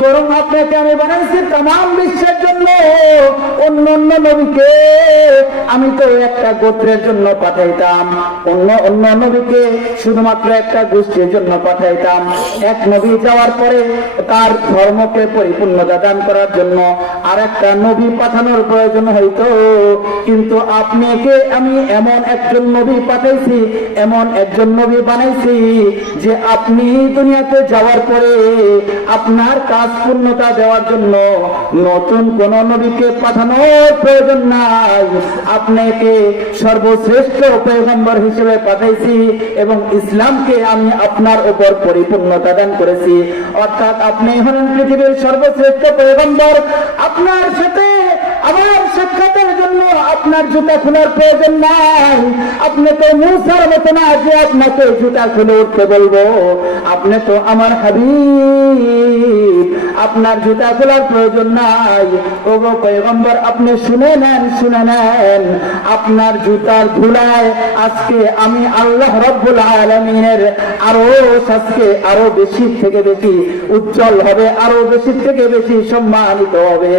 বরং আপনাকে আমি বানাইছি তামাম বিশ্বের জন্য। অন্য অন্য নবীকে আমি তো একটা গোত্রের জন্য পাঠাইতাম, অন্য নবীকে শুধুমাত্র একটা গোষ্ঠীর জন্য পাঠাইতাম। এক নবী যাওয়ার পরে তার ধর্মকে পরিপূর্ণতা দান করার জন্য আর একটা নবী পাঠানোর প্রয়োজন হইতো। কিন্তু আপনাকে আমি এমন একজন নবী পাঠাইছি, এমন একজন নবী বানাইছি যে আপনি দুনিয়াতে যাওয়ার পরে আপনার কাজ পূর্ণতা দেওয়ার জন্য নতুন কোন নবীকে পাঠানোর প্রয়োজন নাই। আপনাকে সর্বশ্রেষ্ঠ পয়গম্বর হিসেবে পাঠাইছি এবং ইসলামকে আমি আপনার উপর পরিপূর্ণতা দান করেছি। অর্থাৎ আপনি হলেন পৃথিবীর সর্বশ্রেষ্ঠ পয়গম্বর। আপনার সাথে আমার সাক্ষাতের জন্য আপনার জুতা খোলার প্রয়োজন নাই। আপনি তো মূসার মতো না যে আপনাকে জুতা খুলে উঠতে বলবো। আপনি তো আমার হাবিব, আপনার জুতা খোলার প্রয়োজন নাই। ওগো পয়গম্বর, আপনি শুনে নেন, আপনার জুতার ধুলায় আজকে আমি আল্লাহ রব্বুল আলামিনের আজকে আরো বেশি থেকে বেশি উজ্জ্বল হবে, আরো বেশি থেকে বেশি সম্মানিত হবে।